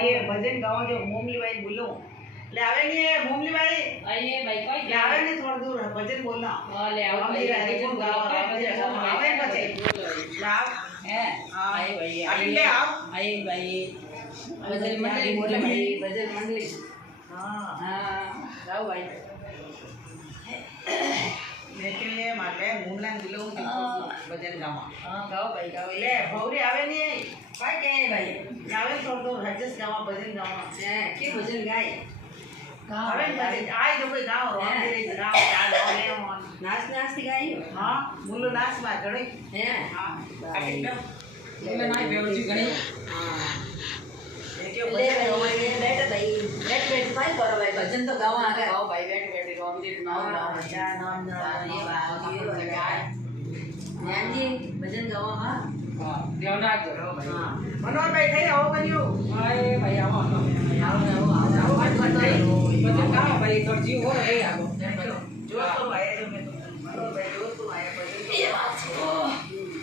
आइए भजन गाओ जो मोमली भाई बोलो ले आवे नहीं है मोमली भाई आइए भाई कोई ले आवे नहीं थोड़ा दूर भजन बोलना ले आओ भाई भजन गाओ आवे बचे लाओ हैं आइए भाई आइए आओ आइए भाई भजन मंडली बोले भाई भजन मंडली हां हां जाओ भाई लेके माटे मोमला दिलो भजन गावा हां गाओ भाई गाओ ले भौरी आवे नहीं काय के भाई आवे थोड़ा दूर भजन गावा भजन गावा हैं के भजन गाय आवे भजन आए जो कोई गाओ रे गाओ चाल ले नाच नाच गाय हां मुल्लो नाच में जड़ी हैं हां एकदम ले नाई बेवजी गणी हां ले भाई बैठ भाई करो भाई भजन तो गावा आगे गाओ भाई बैठ रामदेव नाम जा नाम ये बात ये गाय ज्ञान जी भजन गावा हां देवनाथ करो भाई हां मनोहर भाई थे आओ बनियो आए भाई आओ भजन गाओ भाई करजी हो रे आओ जो तो आए जो मैं तो मनोहर भाई जो तो आया भजन ये बात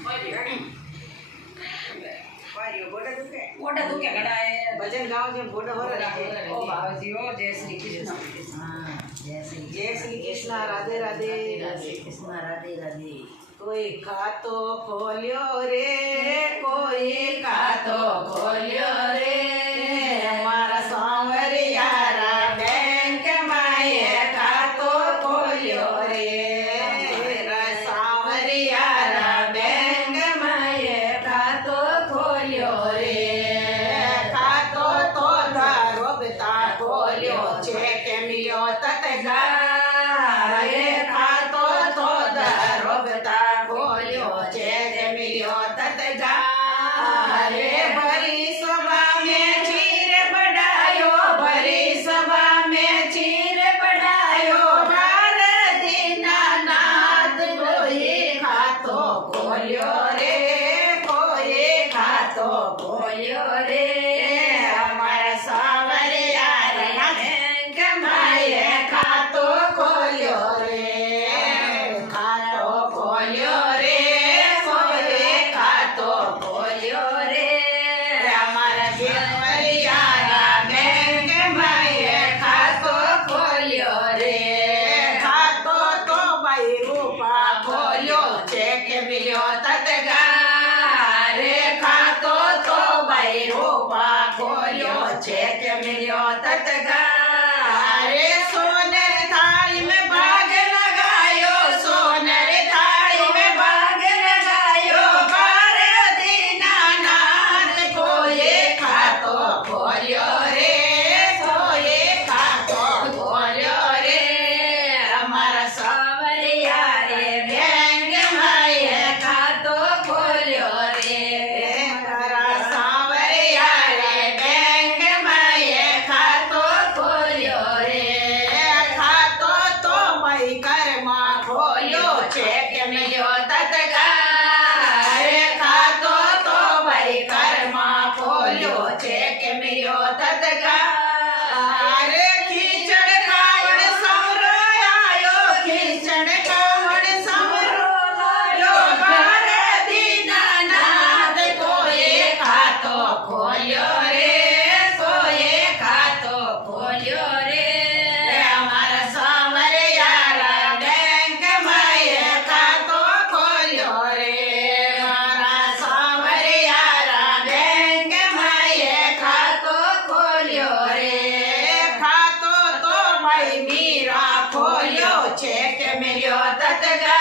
गोटा दुखे गड़ा है भजन गाओ जो गोटा हो रहा है ओ बाबाजी ओ जय श्री कृष्ण हां जय श्री कृष्ण राधे राधे राधे कृष्ण राधे राधे कोई खातो खोलियो रे कोई खातो खोलियो रे हमारा सांवरिया रा बैंक माये खातो खोलियो रे सांवरिया रा बैंक माये खातो खोलियो रे खातो तो धारो बिता खोलियो चेक मिलियो ततगा रे खातो तो धारो बिता खोलियो चेक मिलियो ततगा रे भरी सभा में चीर बढ़ायो भरी सभा में चीर बढ़ायो भारती नाथ कोई खातो खोलियो रे कोई खातो खोलियो रे हमारा सांवरिया रे कमाए खातो खोलियो रे खातो खोलियो रे कोई खातो खोलियो रे हमारा सांवरिया रे कमाए खातो खोलियो रे खातो तो भाई रूपा खोलियो चेक मिलियो ततगा रे खातो तो भाई रूपा खोलियो चेक मिलियो ततगा रे सोनर थाली में भाग लगायो सोनर थाली में भाग लगायो भारती नाथ कोई खातो खोलियो रे कोई खातो खोलियो रे हमारा सांवरिया रे बैंक माये खातो खोलियो रे हमारा सांवरिया रे बैंक माये खातो खोलियो रे खातो तो भाई कर्मा खोलियो चेक मिलियो ततगा रे खातो तो भाई कर्मा खोलियो चेक मिलियो ततगा रे खीचड़ खावड़ सौरो आयो खीचड़ खावड़ सौरो आयो भारती नाथ कोई खातो खोलियो रे कोई खातो खोलियो रे हमारा सांवरिया रा बैंक माये खातो खोलियो रे हमारा सांवरिया रा बैंक माये खातो खोलियो रे खातो तो भाई मीरा खोलियो चेक मिलियो ततगा